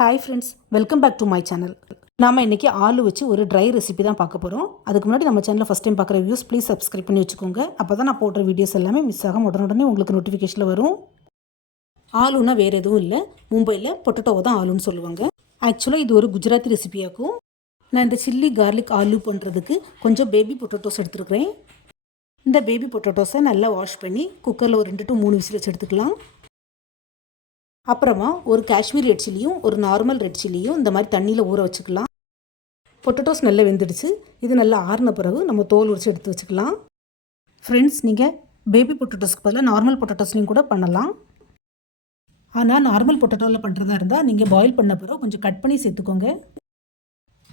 Hi friends welcome back to my channel நாம இன்றைக்கி ஆலு வச்சு ஒரு ட்ரை ரெசிபி தான் பார்க்க போகிறோம் அதுக்கு முன்னாடி நம்ம சேனலில் ஃபஸ்ட் டைம் பார்க்குற வியூஸ் ப்ளீஸ் சப்ஸ்கிரைப் பண்ணி வச்சுக்கோங்க. அப்போ தான் நான் போடுற வீடியோஸ் எல்லாமே மிஸ் ஆகாம உடனே உங்களுக்கு நோட்டிஃபிகேஷனில் வரும். ஆலுனா வேறு எதுவும் இல்லை. மும்பையில் பொட்டட்டோவை தான் ஆலுன்னு சொல்லுவாங்க. ஆக்சுவலாக இது ஒரு குஜராத்தி ரெசிபியாக்கும் நான் இந்த சில்லி கார்லிக் ஆலு பண்ணுறதுக்கு கொஞ்சம் பேபி பொட்டட்டோஸ் எடுத்துருக்கிறேன். இந்த பேபி பொட்டட்டோஸை நல்லா வாஷ் பண்ணி குக்கரில் ஒரு ரெண்டு டு மூணு விசில் வச்சு எடுத்துக்கலாம். அப்புறமா ஒரு காஷ்மீர் ரெட் சில்லியும் ஒரு நார்மல் ரெட் சில்லியும் இந்த மாதிரி தண்ணியில் ஊற வச்சுக்கலாம். பொட்டட்டோஸ் நல்லா வெந்துடுச்சு. இது நல்லா ஆறின பிறகு நம்ம தோல் உரிச்சு எடுத்து வச்சுக்கலாம். ஃப்ரெண்ட்ஸ் நீங்கள் பேபி பொட்டட்டோஸ்க்கு பதிலாக நார்மல் பொட்டட்டோஸ்லையும் கூட பண்ணலாம். ஆனால் நார்மல் பொட்டட்டோவில் பண்ணுறதா இருந்தால் நீங்கள் பாயில் பண்ண பிறகு கொஞ்சம் கட் பண்ணி சேர்த்துக்கோங்க.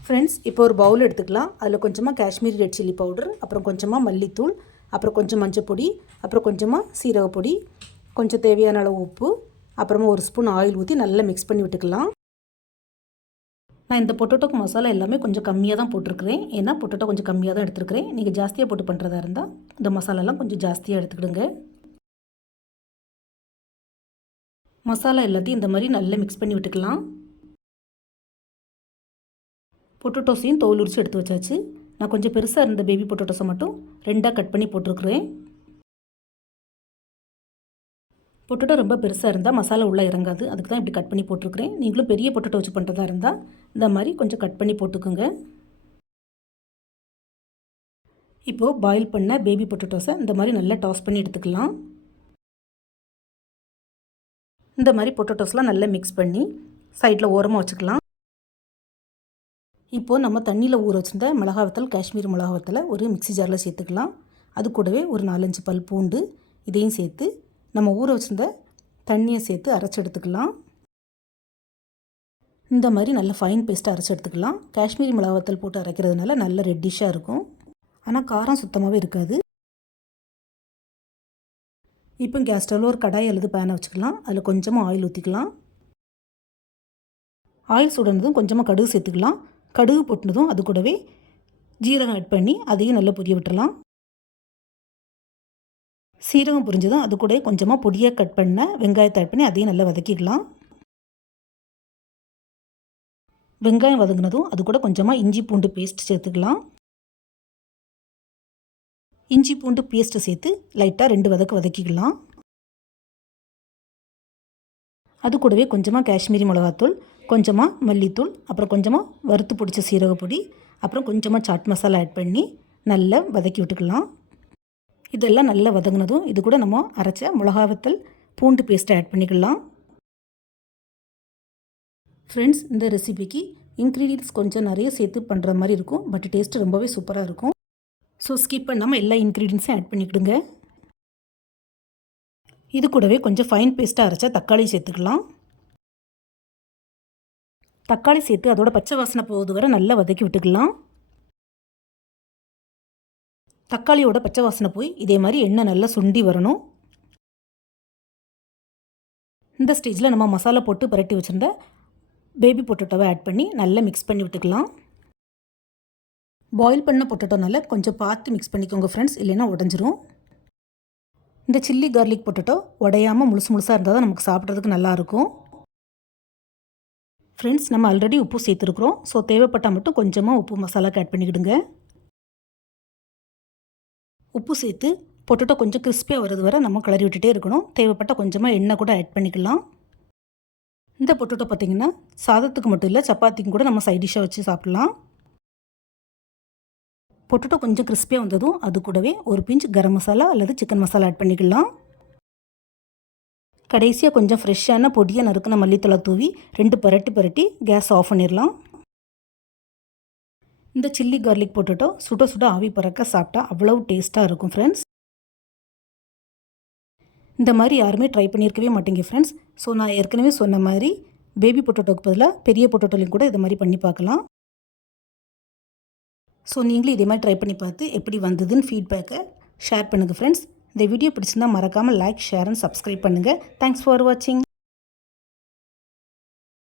ஃப்ரெண்ட்ஸ் இப்போ ஒரு பவுல் எடுத்துக்கலாம். அதில் கொஞ்சமாக காஷ்மீரி ரெட் சில்லி பவுடர் அப்புறம் கொஞ்சமாக மல்லித்தூள் அப்புறம் கொஞ்சம் மஞ்சள் பொடி அப்புறம் கொஞ்சமாக சீரகப்பொடி கொஞ்சம் தேவையான அளவு உப்பு அப்புறமா ஒரு ஸ்பூன் ஆயில் ஊற்றி நல்லா மிக்ஸ் பண்ணி விட்டுக்கலாம். நான் இந்த பொட்டோட்டோக்கு மசாலா எல்லாமே கொஞ்சம் கம்மியாக தான் போட்டிருக்கிறேன். ஏன்னா பொட்டோட்டோ கொஞ்சம் கம்மியாக தான் எடுத்துருக்கிறேன். நீங்கள் ஜாஸ்தியாக போட்டு பண்ணுறதா இருந்தால் இந்த மசாலாலாம் கொஞ்சம் ஜாஸ்தியாக எடுத்துக்கிடுங்க. மசாலா எல்லாத்தையும் இந்த மாதிரி நல்லா மிக்ஸ் பண்ணி விட்டுக்கலாம். பொட்டோட்டோஸையும் தோல் உரிச்சு எடுத்து வச்சாச்சு. நான் கொஞ்சம் பெருசாக இருந்த பேபி பொட்டோட்டோஸை மட்டும் ரெண்டாக கட் பண்ணி போட்டிருக்கிறேன். பொட்டோட்டோ ரொம்ப பெருசாக இருந்தால் மசாலா உள்ளே இறங்காது. அதுக்கு தான் இப்படி கட் பண்ணி போட்டிருக்கிறேன். நீங்களும் பெரிய பொட்டோட்டோ வச்சு பண்ணுறதா இருந்தால் இந்த மாதிரி கொஞ்சம் கட் பண்ணி போட்டுக்கோங்க. இப்போது பாயில் பண்ண பேபி பொட்டட்டோஸை இந்த மாதிரி நல்லா டாஸ் பண்ணி எடுத்துக்கலாம். இந்த மாதிரி பொட்டோட்டோஸ்லாம் நல்லா மிக்ஸ் பண்ணி சைடில் ஓரமாக வச்சுக்கலாம். இப்போது நம்ம தண்ணியில் ஊற வச்சுருந்த மிளகா வத்தல் காஷ்மீர் மிளகாவத்தலை ஒரு மிக்சி ஜாரில் சேர்த்துக்கலாம். அது கூடவே ஒரு நாலஞ்சு பல் பூண்டு இதையும் சேர்த்து நம்ம ஊற வச்சுருந்த தண்ணியை சேர்த்து அரைச்சி எடுத்துக்கலாம். இந்த மாதிரி நல்ல ஃபைன் பேஸ்ட்டாக அரைச்சி எடுத்துக்கலாம். காஷ்மீரி மிளகாத்தல் போட்டு அரைக்கிறதுனால நல்ல ரெட்டிஷாக இருக்கும். ஆனால் காரம் சுத்தமாகவே இருக்காது. இப்போ கேஸ் ஸ்டவ்வில் ஒரு கடாய் அல்லது பேனை வச்சுக்கலாம். அதில் கொஞ்சமாக ஆயில் ஊற்றிக்கலாம் ஆயில் சுடனதும் கொஞ்சமாக கடுகு சேர்த்துக்கலாம். கடுகு பொட்டினதும் அது கூடவே ஜீரகம் ஆட் பண்ணி அதையும் நல்லா பொரிய விட்டுறலாம். சீரகம் புரிஞ்சதும். அது கூட கொஞ்சமாக பொடியாக கட் பண்ண வெங்காயத்தை ஆட் பண்ணி அதையும் நல்லா வதக்கிக்கலாம் வெங்காயம் வதங்கினதும் அது கூட கொஞ்சமாக இஞ்சி பூண்டு பேஸ்ட் சேர்த்துக்கலாம். இஞ்சி பூண்டு பேஸ்ட்டு சேர்த்து லைட்டாக ரெண்டு வதக்கு வதக்கிக்கலாம். அது கூடவே கொஞ்சமாக காஷ்மீரி மிளகாத்தூள் கொஞ்சமாக மல்லித்தூள் அப்புறம் கொஞ்சமாக வறுத்து பிடிச்ச சீரகப்பொடி அப்புறம் கொஞ்சமாக சாட் மசாலா ஆட் பண்ணி நல்லா வதக்கி விட்டுக்கலாம். இதெல்லாம் நல்லா வதங்கினதும் இது கூட நம்ம அரைச்ச மிளகாவத்தல் பூண்டு பேஸ்ட்டை ஆட் பண்ணிக்கலாம். ஃப்ரெண்ட்ஸ் இந்த ரெசிபிக்கு இன்க்ரீடியன்ஸ் கொஞ்சம் நிறைய சேர்த்து பண்ணுற மாதிரி இருக்கும். பட் டேஸ்ட்டு ரொம்பவே சூப்பராக இருக்கும். ஸோ ஸ்கிப் பண்ணாமல் எல்லா இன்க்ரீடியன்ஸும் ஆட் பண்ணிக்கிடுங்க. இது கூடவே கொஞ்சம் ஃபைன் பேஸ்ட்டாக அரைச்சா தக்காளி சேர்த்துக்கலாம். தக்காளி சேர்த்து அதோட பச்சை வாசனை போகுது வரை நல்லா வதக்கி விட்டுக்கலாம். தக்காளியோட பச்சை வாசனை போய் இதே மாதிரி எண்ணெய் நல்லா சுண்டி வரணும். இந்த ஸ்டேஜில் நம்ம மசாலா போட்டு பரட்டி வச்சுருந்த பேபி பொட்டேட்டோவை ஆட் பண்ணி நல்லா மிக்ஸ் பண்ணி விட்டுக்கலாம். பாயில் பண்ண பொட்டேட்டோனால கொஞ்சம் பார்த்து மிக்ஸ் பண்ணிக்கோங்க ஃப்ரெண்ட்ஸ் இல்லைன்னா உடஞ்சிரும். இந்த சில்லி கார்லிக் பொட்டேட்டோ உடையாமல் முழுசு முழுசாக இருந்தால் தான் நமக்கு சாப்பிட்றதுக்கு நல்லாயிருக்கும் ஃப்ரெண்ட்ஸ் நம்ம ஆல்ரெடி உப்பு சேர்த்துருக்குறோம். ஸோ தேவைப்பட்டால் மட்டும் கொஞ்சமாக உப்பு மசாலாக்கு ஆட் பண்ணிக்கிடுங்க. உப்பு சேர்த்து பொட்டேட்டோ கொஞ்சம் கிறிஸ்பியாக வரது வரை நம்ம கிளறி விட்டுட்டே இருக்கணும். தேவைப்பட்ட கொஞ்சமாக எண்ணெய் கூட ஆட் பண்ணிக்கலாம். இந்த பொட்டேட்டோ பார்த்திங்கன்னா சாதத்துக்கு மட்டும் இல்லை சப்பாத்திக்கும் கூட நம்ம சைட் டிஷ்ஷாக வச்சு சாப்பிட்லாம். பொட்டேட்டோ கொஞ்சம் கிறிஸ்பியாக வந்ததும் அது கூடவே ஒரு பிஞ்ச் கரம் மசாலா அல்லது சிக்கன் மசாலா ஆட் பண்ணிக்கலாம். கடைசியாக கொஞ்சம் ஃப்ரெஷ்ஷான பொடியாக நறுக்கின மல்லித்தலை தூவி ரெண்டு பரட்டி பரட்டி கேஸ் ஆஃப் பண்ணிடலாம் இந்த சில்லி கார்லிக் பொட்டேட்டோ சுட சுட ஆவி பறக்க சாப்பிட்டா அவ்வளோ டேஸ்ட்டாக இருக்கும் ஃப்ரெண்ட்ஸ் இந்த மாதிரி யாருமே ட்ரை பண்ணியிருக்கவே மாட்டேங்க ஃப்ரெண்ட்ஸ் ஸோ நான் ஏற்கனவே சொன்ன மாதிரி பேபி பொட்டேட்டோக்கு பதிலாக பெரிய பொட்டேட்டோலையும் கூட இதை மாதிரி பண்ணி பார்க்கலாம். ஸோ நீங்களும் இதே மாதிரி ட்ரை பண்ணி பார்த்து எப்படி வந்ததுன்னு ஃபீட்பேக்கை ஷேர் பண்ணுங்கள் ஃப்ரெண்ட்ஸ் இந்த வீடியோ பிடிச்சிருந்தால் மறக்காமல் லைக் ஷேர் அண்ட் சப்ஸ்கிரைப் பண்ணுங்கள் தேங்க்ஸ் ஃபார் வாட்சிங்